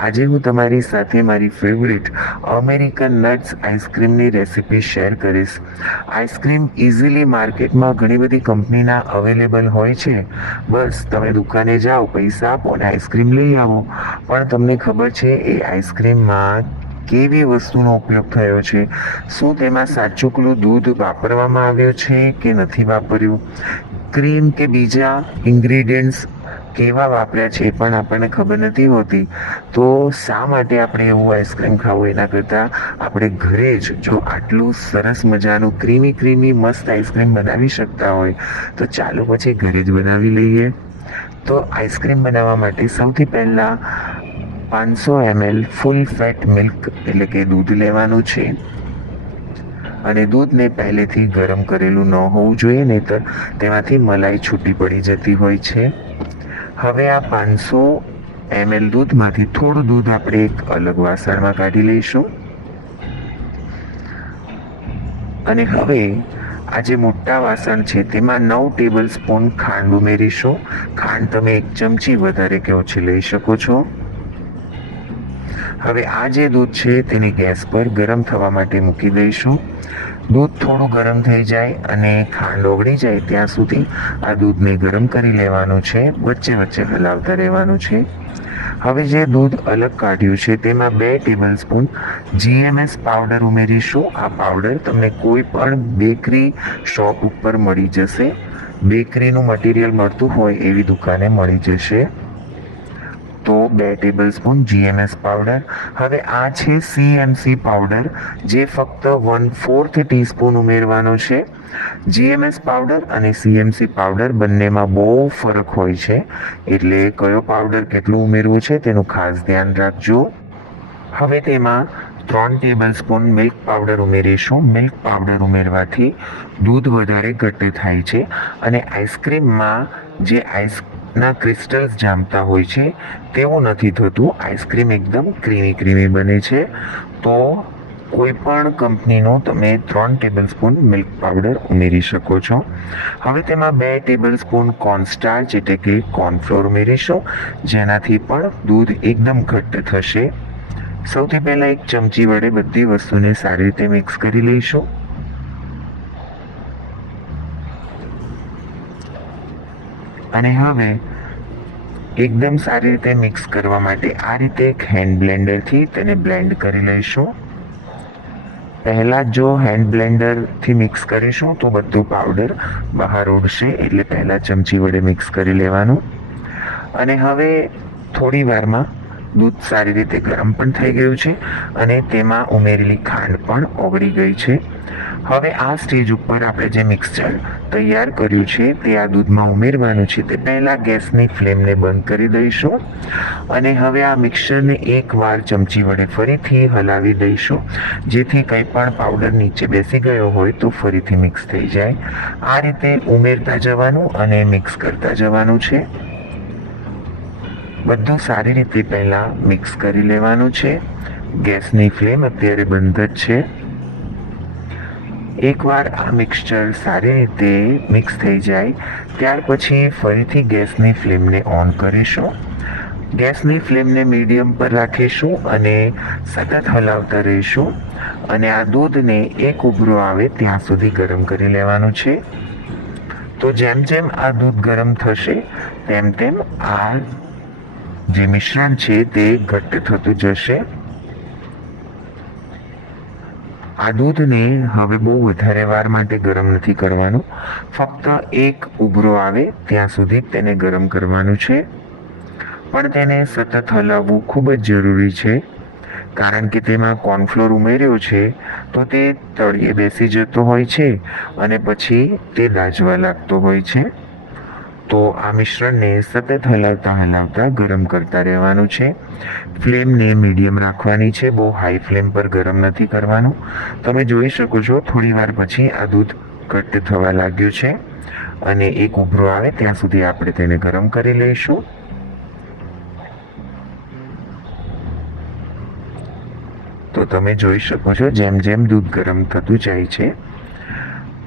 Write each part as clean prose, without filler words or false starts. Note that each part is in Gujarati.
આજે હું તમારી સાથે મારી ફેવરિટ અમેરિકન નટ્સ આઈસ્ક્રીમની રેસિપી શેર કરીશ. આઈસ્ક્રીમ ઇઝીલી માર્કેટમાં ઘણી બધી કંપનીના અવેલેબલ હોય છે. બસ તમે દુકાને જાઓ, પૈસા આપો અને આઈસ્ક્રીમ લઈ આવો. પણ તમને ખબર છે એ આઈસ્ક્રીમમાં કેવી વસ્તુનો ઉપયોગ થયો છે? શું તેમાં સાચુકલું દૂધ વાપરવામાં આવ્યો છે કે નથી વાપર્યું? ક્રીમ કે બીજા ઇન્ગ્રીડિયન્ટ્સ કેવા વાપર્યા છે એ પણ આપણને ખબર નથી હોતી. તો શા માટે આપણે એવું આઈસ્ક્રીમ ખાવું? એના કરતાં આપણે ઘરે જ જો આટલું સરસ મજાનું ક્રીમી મસ્ત આઈસ્ક્રીમ બનાવી શકતા હોય તો ચાલો પછી ઘરે જ બનાવી લઈએ. તો આઈસ્ક્રીમ બનાવવા માટે સૌથી પહેલાં 500 ml ફૂલ ફેટ મિલ્ક એટલે કે દૂધ લેવાનું છે. અને દૂધને પહેલેથી ગરમ કરેલું ન હોવું જોઈએ, નહીંતર તેમાંથી મલાઈ છૂટી પડી જતી હોય છે. હવે આ 500 ml દૂધમાંથી થોડું દૂધ આપણે એક અલગ વાસણમાં કાઢી લઈશું. અને હવે આ જે મોટા વાસણ છે તેમાં 9 ટેબલ સ્પૂન ખાંડ ઉમેરીશું. ખાંડ તમે 1 ચમચી વધારે કે ઓછી લઈ શકો છો. હવે આ જે દૂધ છે તેને ગેસ પર ગરમ થવા માટે મૂકી દઈશું. દૂધ થોડું ગરમ થઈ જાય અને ખાંડ ઓગળી જાય ત્યાં સુધી આ દૂધને ગરમ કરી લેવાનું છે. વચ્ચે હલાવતા રહેવાનું છે. હવે જે દૂધ અલગ કાઢ્યું છે તેમાં 2 ટેબલ સ્પૂન GMS પાવડર ઉમેરીશું. આ પાવડર તમને કોઈ પણ બેકરી શોપ ઉપર મળી જશે. બેકરીનું મટીરિયલ મળતું હોય એવી દુકાને મળી જશે. તો 2 ટેબલ સ્પૂન GMS પાવડર. હવે આ છે CMC પાવડર, જે ફક્ત 1/4 ટીસ્પૂન ઉમેરવાનો છે. GMS પાવડર અને CMC પાવડર બંનેમાં બહુ ફરક હોય છે, એટલે કયો પાવડર કેટલું ઉમેરવું છે તેનું ખાસ ધ્યાન રાખજો. હવે તેમાં 3 ટેબલ સ્પૂન મિલ્ક પાવડર ઉમેરીશું. મિલ્ક પાવડર ઉમેરવાથી દૂધ વધારે ઘટ્ટ થાય છે અને આઈસ્ક્રીમમાં જે આઈસના ક્રિસ્ટલ્સ જામતા હોય છે તેવું નથી થતું. આઈસ્ક્રીમ એકદમ ક્રીમી બને છે. તો કોઈ પણ કંપનીનો તમે 3 ટેબલ સ્પૂન મિલ્ક પાવડર ઉમેરી શકો છો. હવે તેમાં 2 ટેબલ સ્પૂન કોર્નસ્ટાર્ચ એટલે કે કોર્નફ્લોર ઉમેરીશું, જેનાથી પણ દૂધ એકદમ ઘટ્ટ થશે. સૌથી પહેલાં 1 ચમચી વડે બધી વસ્તુને સારી રીતે મિક્સ કરી લઈશું. અને હવે એકદમ સારી રીતે મિક્સ કરવા માટે આ રીતે એક હેન્ડ બ્લેન્ડરથી તેને બ્લેન્ડ કરી લઈશું. પહેલાં જો હેન્ડ બ્લેન્ડરથી મિક્સ કરીશું તો બધું પાવડર બહાર ઉડશે, એટલે પહેલાં ચમચી વડે મિક્સ કરી લેવાનું. અને હવે થોડી વારમાં દૂધ સારી રીતે ગરમ પણ થઈ ગયું છે અને તેમાં ઉમેરેલી ખાંડ પણ ઓગળી ગઈ છે. હવે આ સ્ટેજ ઉપર આપણે જે મિક્સચર તૈયાર કર્યું છે તે આ દૂધમાં ઉમેરવાનું છે. તે પહેલાં ગેસની ફ્લેમને બંધ કરી દઈશું અને હવે આ મિક્સચરને એકવાર ચમચી વડે ફરીથી હલાવી દઈશું, જેથી કંઈ પણ પાવડર નીચે બેસી ગયો હોય તો ફરીથી મિક્સ થઈ જાય. આ રીતે ઉમેરતા જવાનું અને મિક્સ કરતા જવાનું છે. બધું સારી રીતે પહેલાં મિક્સ કરી લેવાનું છે. ગેસની ફ્લેમ અત્યારે બંધ જ છે. એકવાર આ મિક્સચર સારી રીતે મિક્સ થઈ જાય ત્યાર પછી ફરીથી ગેસની ફ્લેમને ઓન કરીશું. ગેસની ફ્લેમને મીડિયમ પર રાખીશું અને સતત હલાવતા રહીશું. અને આ દૂધને એક ઉભરો આવે ત્યાં સુધી ગરમ કરી લેવાનું છે. તો જેમ આ દૂધ ગરમ થશે તેમ આ જે મિશ્રણ છે તે ઘટ્ટ થતું જશે. આ દૂધને હવે બહુ વધારે વાર માટે ગરમ નથી કરવાનું. ફક્ત એક ઉભરો આવે ત્યાં સુધી તેને ગરમ કરવાનું છે. પણ તેને સતત હલાવવું ખૂબ જ જરૂરી છે, કારણ કે તેમાં કોર્નફ્લોર ઉમેર્યો છે તો તે તળિયે બેસી જતો હોય છે અને પછી તે દાજવા લાગતો હોય છે. તો આ મિશ્રણને સતત હલાવતા ગરમ કરતા રહેવાનું છે. ફ્લેમને મીડિયમ રાખવાની છે, બહુ હાઈ ફ્લેમ પર ગરમ નથી કરવાનું. તમે જોઈ શકો છો થોડી વાર પછી આ દૂધ ઘટ્ટ થવા લાગ્યું છે અને એક ઉભરો આવે ત્યાં સુધી આપણે તેને ગરમ કરી લઈશું. તો તમે જોઈ શકો છો જેમ દૂધ ગરમ થતું જાય છે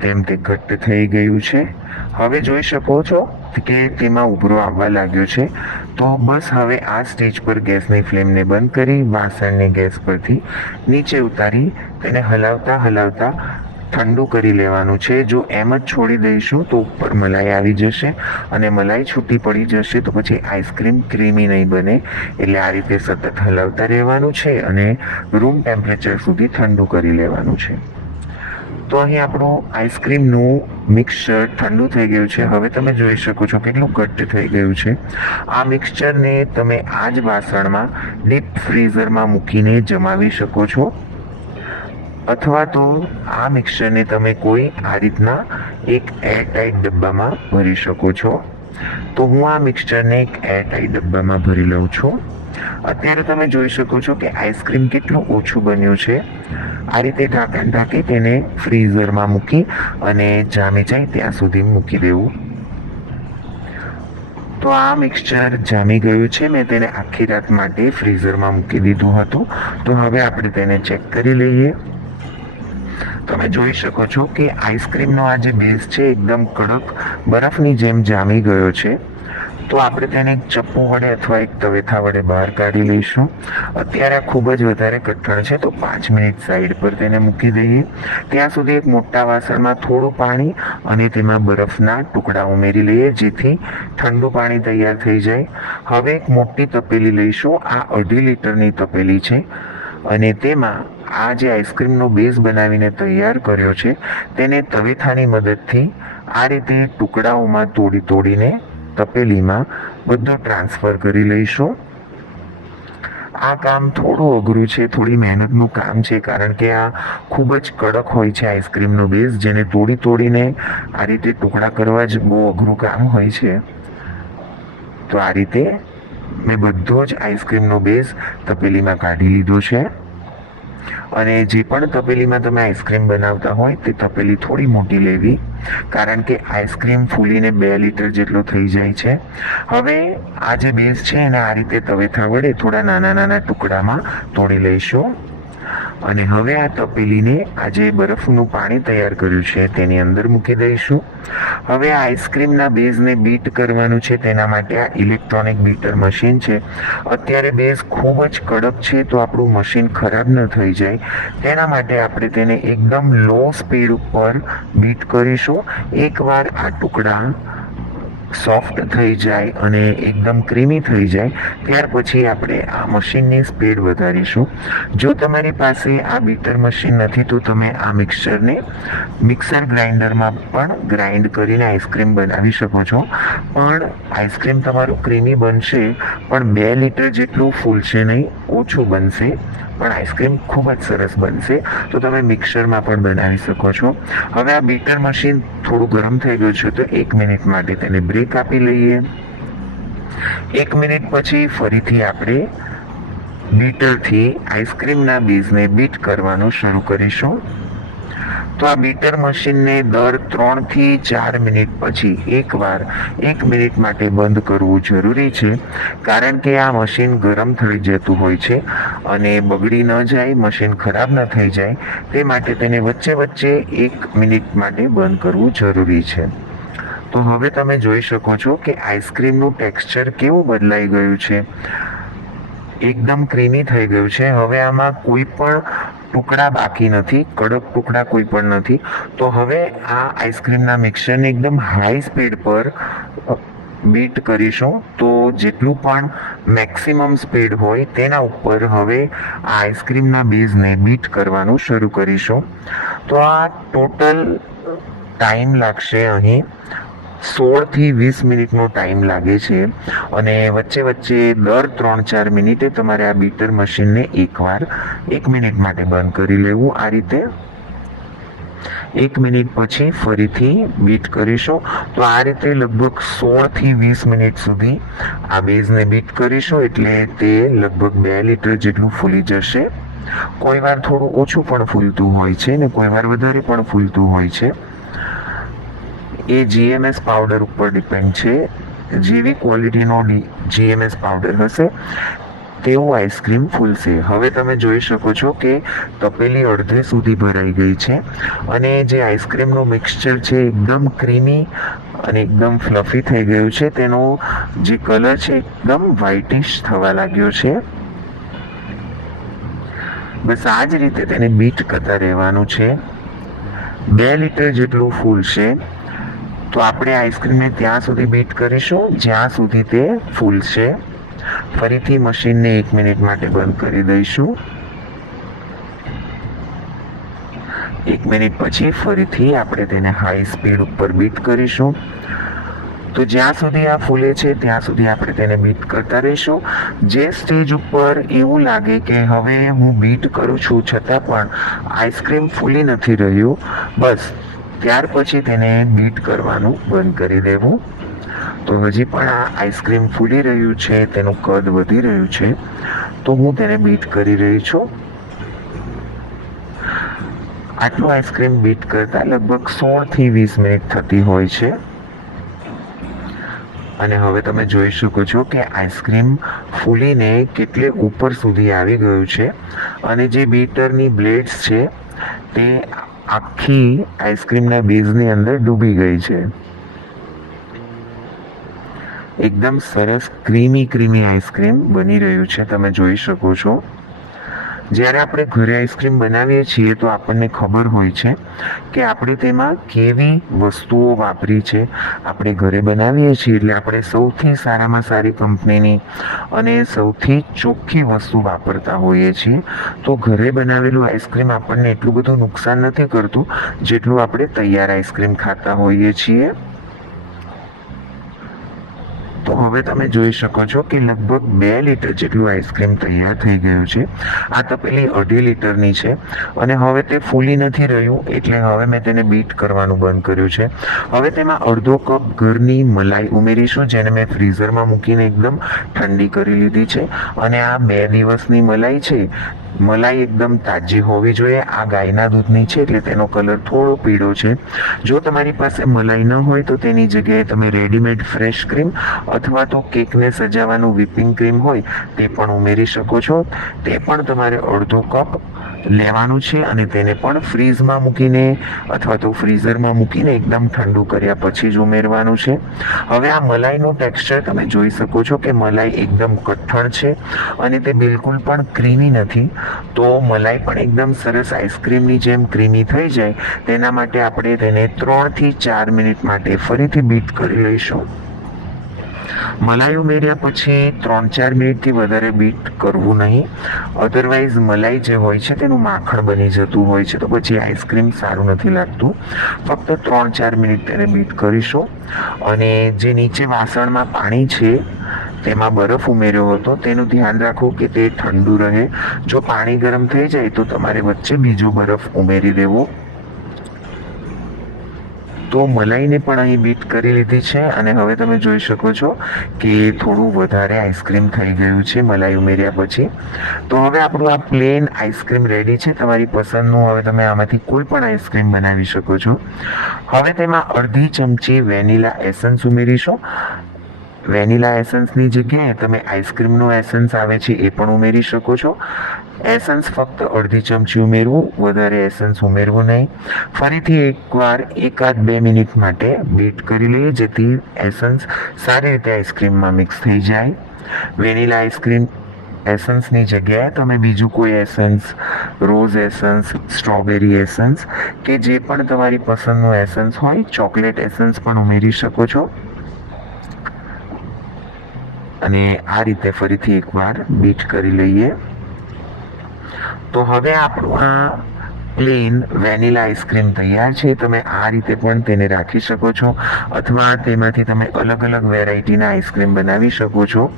તેમ તે ઘટ્ટ થઈ ગયું છે. હવે જોઈ શકો છો કે તેમાં ઉભરો આવવા લાગ્યો છે. તો બસ હવે આ સ્ટેજ પર ગેસની ફ્લેમને બંધ કરી વાસણને ગેસ પરથી નીચે ઉતારી તેને હલાવતા હલાવતા ઠંડુ કરી લેવાનું છે. જો એમ જ છોડી દઈશું તો ઉપર મલાઈ આવી જશે અને મલાઈ છૂટી પડી જશે તો પછી આઈસ્ક્રીમ ક્રીમી નહીં બને. એટલે આ રીતે સતત હલાવતા રહેવાનું છે અને રૂમ ટેમ્પરેચર સુધી ઠંડુ કરી લેવાનું છે. તો અહીં આપણું આઈસ્ક્રીમનું મિક્સચર ઠંડુ થઈ ગયું છે. હવે તમે જોઈ શકો છો કેટલું ઘટ્ટ થઈ ગયું છે. આ મિક્સચરને તમે આ જ વાસણમાં ડીપ ફ્રીઝરમાં મૂકીને જમાવી શકો છો, અથવા તો આ મિક્સચરને તમે કોઈ આ રીતના એક એરટાઈટ ડબ્બામાં ભરી શકો છો. તો હું આ મિક્સચરને એક એરટાઈટ ડબ્બામાં ભરી લઉં છું. અત્યારે તમે જોઈ શકો છો કે આઈસ્ક્રીમ કેટલું ઓછું બન્યું છે. આ રીતે ઢાંકણ ઢાંકી તેને ફ્રીઝરમાં મૂકી અને જામી જાય ત્યાં સુધી મૂકી દેવું. તો આ મિક્સચર જામી ગયું છે. મેં તેને આખી રાત માટે ફ્રીઝરમાં મૂકી દીધું હતું. તો હવે આપણે તેને ચેક કરી લઈએ. તમે જોઈ શકો છો કે આઈસ્ક્રીમનો આ જે બેઝ છે એકદમ કડક બરફની જેમ જામી ગયો છે. તો આપણે તેને એક ચપ્પુ વડે અથવા એક તવેથા વડે બહાર કાઢી લઈશું. અત્યારે આ ખૂબ જ વધારે કઠણ છે તો 5 મિનિટ સાઈડ પર તેને મૂકી દઈએ. ત્યાં સુધી એક મોટા વાસણમાં થોડું પાણી અને તેમાં બરફના ટુકડા ઉમેરી લઈએ જેથી ઠંડુ પાણી તૈયાર થઈ જાય. હવે એક મોટી તપેલી લઈશું. આ 2.5 લીટરની તપેલી છે અને તેમાં આ જે આઈસ્ક્રીમનો બેઝ બનાવીને તૈયાર કર્યો છે તેને તવેથાની મદદથી આ રીતે ટુકડાઓમાં તોડીને તપેલીમાં બધું ટ્રાન્સફર કરી લઈશું. આ કામ થોડું અઘરું છે, થોડી મહેનતનું કામ છે, કારણ કે આ ખૂબ જ કડક હોય છે આઈસ્ક્રીમનો બેઝ, જેને તોડીને આ રીતે ટુકડા કરવા જ બહુ અઘરું કામ હોય છે. તો આ રીતે મેં બધો જ આઈસ્ક્રીમનો બેઝ તપેલીમાં કાઢી લીધો છે. અને જે પણ તપેલીમાં તમે આઈસ્ક્રીમ બનાવતા હોય તે તપેલી થોડી મોટી લેવી, કારણ કે આઈસ્ક્રીમ ફૂલીને 2 લીટર જેટલો થઈ જાય છે. હવે આ જે બેઝ છે એને આ રીતે તવેથા વડે થોડા નાના નાના ટુકડામાં તોડી લઈશું. અને હવે આ તપેલીને આ જે બરફનું પાણી તૈયાર કર્યું છે તેની અંદર મૂકી દઈશું. હવે આ આઈસ્ક્રીમના બેઝને બીટ કરવાનું છે. તેના માટે આ ઇલેક્ટ્રોનિક બીટર મશીન છે. અત્યારે બેઝ ખૂબ જ કડક છે તો આપણું મશીન ખરાબ ન થઈ જાય તેના માટે આપણે તેને એકદમ લો સ્પીડ ઉપર બીટ કરીશું. એકવાર આ ટુકડા સોફ્ટ થઈ જાય અને એકદમ ક્રીમી થઈ જાય ત્યાર પછી આપણે આ મશીનની સ્પીડ વધારીશું. જો તમારી પાસે આ બીટર મશીન નથી તો તમે આ મિક્સચરને મિક્સર ગ્રાઇન્ડરમાં પણ ગ્રાઇન્ડ કરીને આઈસ્ક્રીમ બનાવી શકો છો. પણ આઈસ્ક્રીમ તમારું ક્રીમી બનશે પણ 2 લીટર જેટલું ફૂલશે નહીં, ઓછું બનશે, પણ આઈસ્ક્રીમ ખૂબ જ સરસ બનશે. તો તમે મિક્સરમાં પણ બનાવી શકો છો. હવે આ બીટર મશીન થોડું ગરમ થઈ ગયું છે તો 1 મિનિટ માટે તેને બ્રેક આપી લઈએ. 1 મિનિટ પછી ફરીથી આપણે બીટરથી આઈસ્ક્રીમના બીજને બીટ કરવાનું શરૂ કરીશું. તો આ બીટર મશીનને દર 3 થી 4 મિનિટ પછી એકવાર 1 મિનિટ માટે બંધ કરવું જરૂરી છે, કારણ કે આ મશીન ગરમ થઈ જતું હોય છે અને બગડી ન જાય, મશીન ખરાબ ન થઈ જાય તે માટે તેને વચ્ચે વચ્ચે 1 મિનિટ માટે બંધ કરવું જરૂરી છે. તો હવે તમે જોઈ શકો છો કે આઈસ્ક્રીમનું ટેક્સચર કેવું બદલાઈ ગયું છે, એકદમ ક્રીમી થઈ ગયું છે. હવે આમાં કોઈ પણ ટુકડા બાકી નથી, કડક ટુકડા કોઈ પણ નથી. તો હવે આ આઈસ્ક્રીમના મિક્સરને એકદમ હાઈ સ્પીડ પર બીટ કરીશું. તો જેટલું પણ મેક્સિમમ સ્પીડ હોય તેના ઉપર હવે આ આઈસ્ક્રીમના બેઝને બીટ કરવાનું શરૂ કરીશું. તો આ ટોટલ ટાઈમ લાગશે અહીં 16 થી 20 મિનિટનો ટાઈમ લાગે છે. અને વચ્ચે વચ્ચે દર 3-4 મિનિટે તમારે આ બીટર મશીનને એકવાર 1 મિનિટ માટે બંધ કરી લેવું. આ રીતે 1 મિનિટ પછી ફરીથી બીટ કરીશું. તો આ રીતે લગભગ 16 થી 20 મિનિટ સુધી આ બેઝને બીટ કરીશું એટલે તે લગભગ 2 લીટર જેટલું ફૂલી જશે. કોઈ વાર થોડું ઓછું પણ ફૂલતું હોય છે ને કોઈ વાર વધારે પણ ફૂલતું હોય છે. એ GMS પાવડર ઉપર ડિપેન્ડ છે. જેવી ક્વોલિટીનો GMS પાવડર હશે તેવું આઈસ્ક્રીમ ફૂલશે. હવે તમે જોઈ શકો છો કે તપેલી અડધે સુધી ભરાઈ ગઈ છે અને જે આઈસ્ક્રીમનું મિક્સચર છે એકદમ ક્રીમી અને એકદમ ફ્લફી થઈ ગયું છે. તેનો જે કલર છે એકદમ વ્હાઇટિશ થવા લાગ્યો છે. બસ આ જ રીતે તેને બીટ કરતા રહેવાનું છે. 2 લીટર જેટલું ફૂલશે તો આપણે આઈસ્ક્રીમને ત્યાં સુધી બીટ કરીશું જ્યાં સુધી તે ફૂલશે. ફરીથી મશીનને 1 મિનિટ માટે બંધ કરી દઈશું. 1 મિનિટ પછી ફરીથી આપણે તેને હાઈ સ્પીડ ઉપર બીટ કરીશું. તો જ્યાં સુધી આ ફૂલે છે ત્યાં સુધી આપણે તેને બીટ કરતા રહીશું. જે સ્ટેજ ઉપર એવું લાગે કે હવે હું બીટ કરું છું છતાં પણ આઈસ્ક્રીમ ફૂલી નથી રહ્યું, બસ ત્યાર પછી તેને બીટ કરવાનું બંધ કરી દેવું. તો હજી પણ આ આઈસ્ક્રીમ ફૂલી રહ્યું છે, તેનું કદ વધી રહ્યું છે, તો હું તેને બીટ કરી રહી છું. આટલું આઈસ્ક્રીમ બીટ કરતા લગભગ 16 થી 20 મિનિટ થતી હોય છે. અને હવે તમે જોઈ શકો છો કે આઈસ્ક્રીમ ફૂલીને કેટલે ઉપર સુધી આવી ગયું છે અને જે બીટરની બ્લેડ્સ છે તે આખી આઈસ્ક્રીમના બેઝની અંદર ડૂબી ગઈ છે. એકદમ સરસ ક્રીમી આઈસ્ક્રીમ બની રહ્યું છે, તમે જોઈ શકો છો. જ્યારે આપણે ઘરે આઈસ્ક્રીમ બનાવીએ છીએ તો આપણને ખબર હોય છે કે આપણે તેમાં કેવી વસ્તુઓ વાપરી છે. આપણે ઘરે બનાવીએ છીએ એટલે આપણે સૌથી સારામાં સારી કંપનીની અને સૌથી ચોખ્ખી વસ્તુ વાપરતા હોઈએ છીએ. તો ઘરે બનાવેલું આઈસ્ક્રીમ આપણને એટલું બધું નુકસાન નથી કરતું જેટલું આપણે તૈયાર આઈસ્ક્રીમ ખાતા હોઈએ છીએ. તો હવે તમે જોઈ શકો છો કે લગભગ 2 લીટર જેટલું આઈસ્ક્રીમ તૈયાર થઈ ગયું છે. આ તપેલી 2.5 લીટરની છે અને હવે તે ફૂલી નથી રહ્યું એટલે હવે મેં તેને બીટ કરવાનું બંધ કર્યું છે. હવે તેમાં અડધો કપ ઘરની મલાઈ ઉમેરીશું, જેને મેં ફ્રીઝરમાં મૂકીને એકદમ ઠંડી કરી લીધી છે. અને આ 2 દિવસની મલાઈ છે. મલાઈ એકદમ તાજી હોવી જોઈએ. આ ગાયના દૂધની છે એટલે તેનો કલર થોડો પીળો છે. જો તમારી પાસે મલાઈ ન હોય તો તેની જગ્યાએ તમે રેડીમેડ ફ્રેશ ક્રીમ અથવા તો કેકને સજાવવાનું વ્હિપિંગ ક્રીમ હોય તે પણ ઉમેરી શકો છો. તે પણ તમારે અડધો કપ લેવાનું છે અને તેને પણ ફ્રીઝમાં મૂકીને અથવા તો ફ્રીઝરમાં મૂકીને એકદમ ઠંડુ કર્યા પછી જ ઉમેરવાનું છે. હવે આ મલાઈનું ટેક્સચર તમે જોઈ શકો છો કે મલાઈ એકદમ કઠણ છે અને તે બિલકુલ પણ ક્રીમી નથી. તો મલાઈ પણ એકદમ સરસ આઈસ્ક્રીમની જેમ ક્રીમી થઈ જાય તેના માટે આપણે તેને 3 થી 4 મિનિટ માટે ફરીથી બીટ કરી લઈશું. મલાઈ ઉમેર્યા પછી 3-4 મિનિટથી વધારે બીટ કરવું નહીં, અધરવાઇઝ મલાઈ જે હોય છે તેનું માખણ બની જતું હોય છે, તો પછી આઈસ્ક્રીમ સારું નથી લાગતું. ફક્ત 3-4 મિનિટ તેને બીટ કરીશું. અને જે નીચે વાસણમાં પાણી છે તેમાં બરફ ઉમેર્યો હતો તેનું ધ્યાન રાખો કે તે ઠંડુ રહે. જો પાણી ગરમ થઈ જાય તો તમારે વચ્ચે બીજો બરફ ઉમેરી દેવો. તો મલાઈને પણ અહીં બીટ કરી લીધી છે અને હવે તમે જોઈ શકો છો કે થોડું વધારે આઈસ્ક્રીમ થઈ ગયું છે મલાઈ ઉમેર્યા પછી. તો હવે આપણું આ પ્લેન આઈસ્ક્રીમ રેડી છે. તમારી પસંદનું હવે તમે આમાંથી કોઈ પણ આઈસ્ક્રીમ બનાવી શકો છો. હવે તેમાં અડધી ચમચી વેનીલા એસન્સ ઉમેરીશું. વેનીલા એસન્સની જગ્યાએ તમે આઈસ્ક્રીમનો એસન્સ આવે છે એ પણ ઉમેરી શકો છો. એસન્સ ફક્ત અડધી ચમચી ઉમેરવું, વધારે એસન્સ ઉમેરવું નહીં. ફરીથી એકવાર 1-2 મિનિટ માટે બીટ કરી લઈએ જેથી એસન્સ સારી રીતે આઈસ્ક્રીમમાં મિક્સ થઈ જાય. વેનીલા આઈસ્ક્રીમ એસન્સની જગ્યાએ તમે બીજું કોઈ essence, rose essence, strawberry essence કે જે પણ તમારી પસંદનું એસન્સ હોય, ચોકલેટ એસન્સ પણ ઉમેરી શકો છો. અને આ રીતે ફરીથી એકવાર બીટ કરી લઈએ. તો હવે આપણું આ પ્લેન વેનીલા આઈસ્ક્રીમ તૈયાર છે. તમે આ રીતે પણ તેને રાખી શકો છો અથવા તેમાંથી તમે અલગ અલગ વેરાયટીના આઈસ્ક્રીમ બનાવી શકો છો.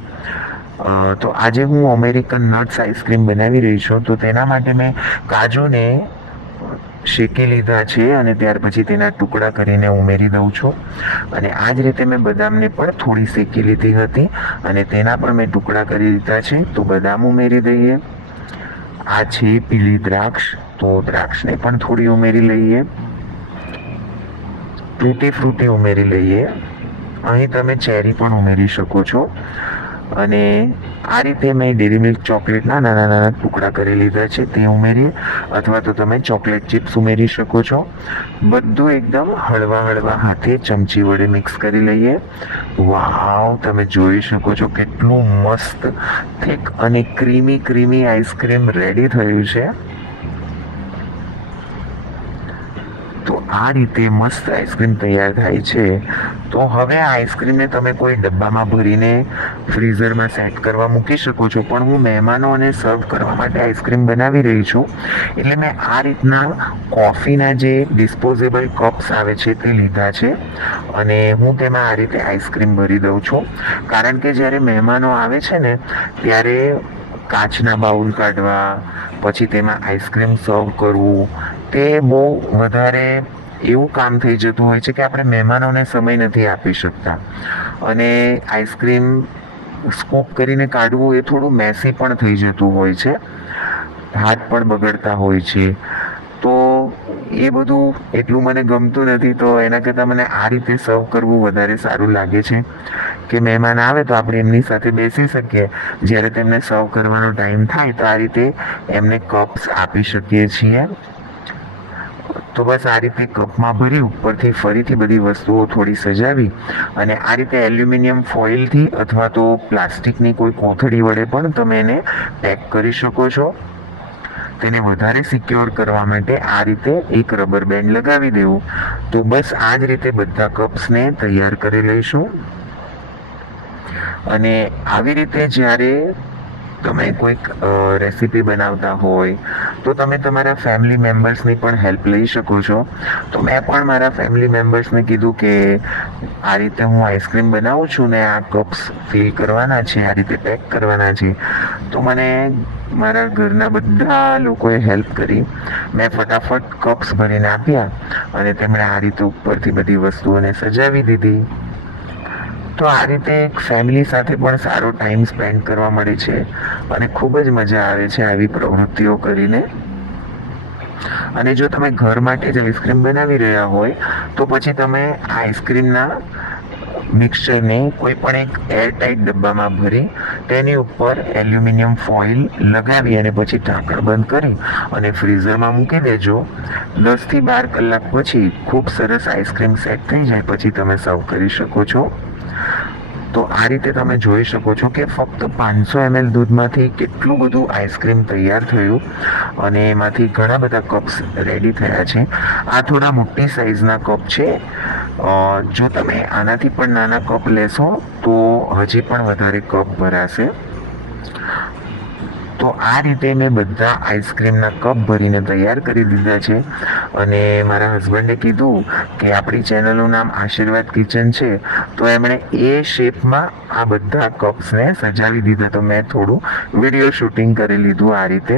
તો આજે હું અમેરિકન નટ્સ આઈસ્ક્રીમ બનાવી રહી છું. તો તેના માટે મેં કાજુને શેકી લીધા છે અને ત્યાર પછી તેના ટુકડા કરીને ઉમેરી દઉં છું. અને આ જ રીતે મેં બદામને પણ થોડી શેકી લીધી હતી અને તેના પણ મેં ટુકડા કરી લીધા છે. તો બદામ ઉમેરી દઈએ. આ છે પીળી દ્રાક્ષ, તો દ્રાક્ષને પણ થોડી ઉમેરી લઈએ. તૂટી ફ્રૂટી ઉમેરી લઈએ. અહીં તમે ચેરી પણ ઉમેરી શકો છો. અને આ રીતે મેં ડેરી મિલ્ક ચોકલેટના નાના નાના ટુકડા કરી લીધા છે, તે ઉમેરીએ, અથવા તો તમે ચોકલેટ ચિપ્સ ઉમેરી શકો છો. બધું એકદમ હળવા હળવા હાથે ચમચી વડે મિક્સ કરી લઈએ. વાવ, તમે જોઈ શકો છો કેટલું મસ્ત થીક અને ક્રીમી આઈસ્ક્રીમ રેડી થયું છે. તો આ રીતે મસ્ત આઈસ્ક્રીમ તૈયાર થાય છે. તો હવે આ આઈસ્ક્રીમને તમે કોઈ ડબ્બામાં ભરીને ફ્રીઝરમાં સેટ કરવા મૂકી શકો છો, પણ હું મહેમાનોને સર્વ કરવા માટે આઈસ્ક્રીમ બનાવી રહી છું, એટલે મેં આ રીતના કોફીના જે ડિસ્પોઝેબલ કપ્સ આવે છે તે લીધા છે, અને હું તેમાં આ રીતે આઈસ્ક્રીમ ભરી દઉં છું. કારણ કે જ્યારે મહેમાનો આવે છે ને ત્યારે કાચના બાઉલ કાઢવા, પછી તેમાં આઈસ્ક્રીમ સર્વ કરવું, તે બહુ વધારે એવું કામ થઈ જતું હોય છે કે આપણે મહેમાનોને સમય નથી આપી શકતા, અને આઈસ્ક્રીમ સ્કૂપ કરીને કાઢવું એ થોડું મેસી પણ થઈ જતું હોય છે, હાથ પણ બગડતા હોય છે. તો એ બધું એટલું મને ગમતું નથી. તો એના કરતાં મને આ રીતે સર્વ કરવું વધારે સારું લાગે છે કે મહેમાન આવે તો આપણે એમની સાથે બેસી શકીએ. જ્યારે તેમને સર્વ કરવાનો ટાઈમ થાય તો આ રીતે એમને કપ્સ આપી શકીએ છીએ. તો બસ આ રીતે કપમાં ભરી ઉપરથી ફરીથી બધી વસ્તુઓ થોડી સજાવી, અને આ રીતે એલ્યુમિનિયમ ફોઇલથી અથવા તો પ્લાસ્ટિકની કોઈ કોથળી વડે પણ તમે એને પેક કરી શકો છો. તેને વધારે સિક્યોર કરવા માટે આ રીતે એક રબર બેન્ડ લગાવી દેવું. તો બસ આ જ રીતે બધા કપ્સને તૈયાર કરી લઈશું. અને આવી રીતે જ્યારે તમે કોઈક રેસીપી બનાવતા હોય તો તમે તમારા ફેમિલી મેમ્બર્સની પણ હેલ્પ લઈ શકો છો. તો મેં પણ મારા ફેમિલી મેમ્બર્સને કીધું કે આ રીતે હું આઈસ્ક્રીમ બનાવું છું ને આ કપ્સ ફિલ કરવાના છે, આ રીતે પેક કરવાના છે. તો મને મારા ઘરના બધા લોકોએ હેલ્પ કરી. મેં ફટાફટ કપ્સ ભરીને આપ્યા, અને તેમણે આ રીતે ઉપરથી બધી વસ્તુઓને સજાવી દીધી. તો આ રીતે એક ફેમિલી સાથે પણ સારો ટાઈમ સ્પેન્ડ કરવા મળે છે, અને ખૂબ જ મજા આવે છે આવી પ્રવૃત્તિઓ કરીને. અને જો તમે ઘર માટે જ આઈસ્ક્રીમ બનાવી રહ્યા હોય તો પછી તમે આઈસ્ક્રીમના મિક્સચરને કોઈ પણ એક એરટાઈટ ડબ્બામાં ભરી તેની ઉપર એલ્યુમિનિયમ ફોઇલ લગાવી અને પછી ઢાંકણ બંધ કરી અને ફ્રીઝરમાં મૂકી દેજો. 10થી 12 કલાક પછી ખૂબ સરસ આઈસ્ક્રીમ સેટ થઈ જાય પછી તમે સર્વ કરી શકો છો. તો આ રીતે તમે જોઈ શકો છો કે ફક્ત 500 ml દૂધમાંથી કેટલું બધું આઈસ્ક્રીમ તૈયાર થયું, અને એમાંથી ઘણા બધા કપ્સ રેડી થયા છે. આ થોડા મોટી સાઇઝના કપ છે. જો તમે આનાથી પણ નાના કપ લેશો તો હજી પણ વધારે કપ ભરાશે. તો આ રીતે મેં બધા આઈસ્ક્રીમના કપ ભરીને તૈયાર કરી દીધા છે. અને મારા હસબન્ડે કીધું કે આપણી ચેનલનું નામ આશીર્વાદ કિચન છે, તો એમણે એ શેપમાં આ બધા કપ્સને સજાવી દીધા. તો મેં થોડું વિડીયો શૂટિંગ કરી લીધું આ રીતે.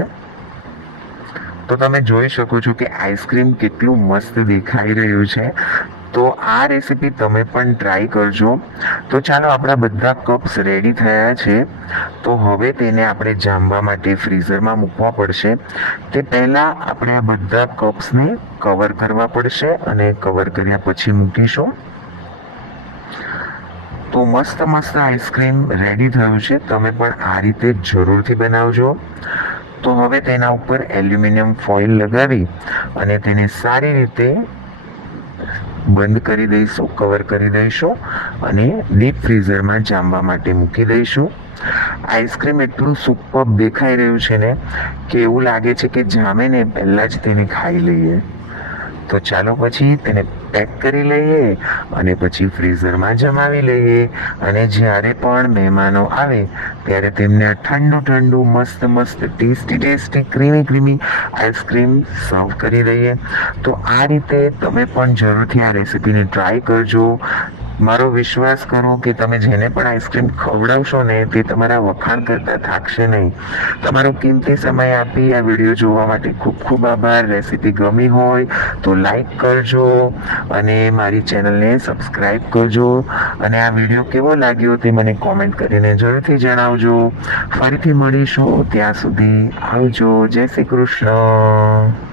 તો તમે જોઈ શકો છો કે આઈસ્ક્રીમ કેટલું મસ્ત દેખાઈ રહ્યું છે. તો આ રેસીપી તમે પણ ટ્રાય કરજો. તો ચાલો, આપણા બધા કપ્સ રેડી થયા છે. તો હવે તેને આપણે જામવા માટે ફ્રીઝરમાં મૂકવા પડશે. તે પહેલાં આપણે આ બધા કપ્સને કવર કરવા પડશે, અને કવર કર્યા પછી મૂકીશું. તો મસ્ત આઈસ્ક્રીમ રેડી થયું છે. તમે પણ આ રીતે જરૂરથી બનાવજો. તો હવે તેના ઉપર એલ્યુમિનિયમ ફોઇલ લગાવી અને તેને સારી રીતે બંધ કરી દઈશું, કવર કરી દઈશું, અને ડીપ ફ્રીઝરમાં જામવા માટે મૂકી દઈશું. આઈસ્ક્રીમ એટલું સુપર દેખાઈ રહ્યું છે ને કે એવું લાગે છે કે જામે ને પહેલાં જ તેને ખાઈ લઈએ. તો ચાલો પછી તેને પેક કરી લઈએ અને પછી ફ્રીઝરમાં જમાવી લઈએ. અને જ્યારે પણ મહેમાનો આવે ત્યારે તેમને આ ઠંડુ મસ્ત ટેસ્ટી ક્રીમી આઈસ્ક્રીમ સર્વ કરી દઈએ. તો આ રીતે તમે પણ જરૂરથી આ રેસીપીને ટ્રાય કરજો. મારો વિશ્વાસ કરો કે તમે જેને પણ આઈસ્ક્રીમ ખવડાવશો ને તે તમારા વખાણ કરતા થાકશે નહીં. તમારો કિંમતી સમય આપી આ વિડીયો જોવા માટે ખૂબ આભાર. રેસીપી ગમી હોય તો લાઈક કરજો, અને મારી ચેનલને સબસ્ક્રાઈબ કરજો. અને આ વિડીયો કેવો લાગ્યો તે મને કોમેન્ટ કરીને જરૂરથી જણાવજો. ફરીથી મળીશું, ત્યાં સુધી આવજો. જય શ્રી કૃષ્ણ.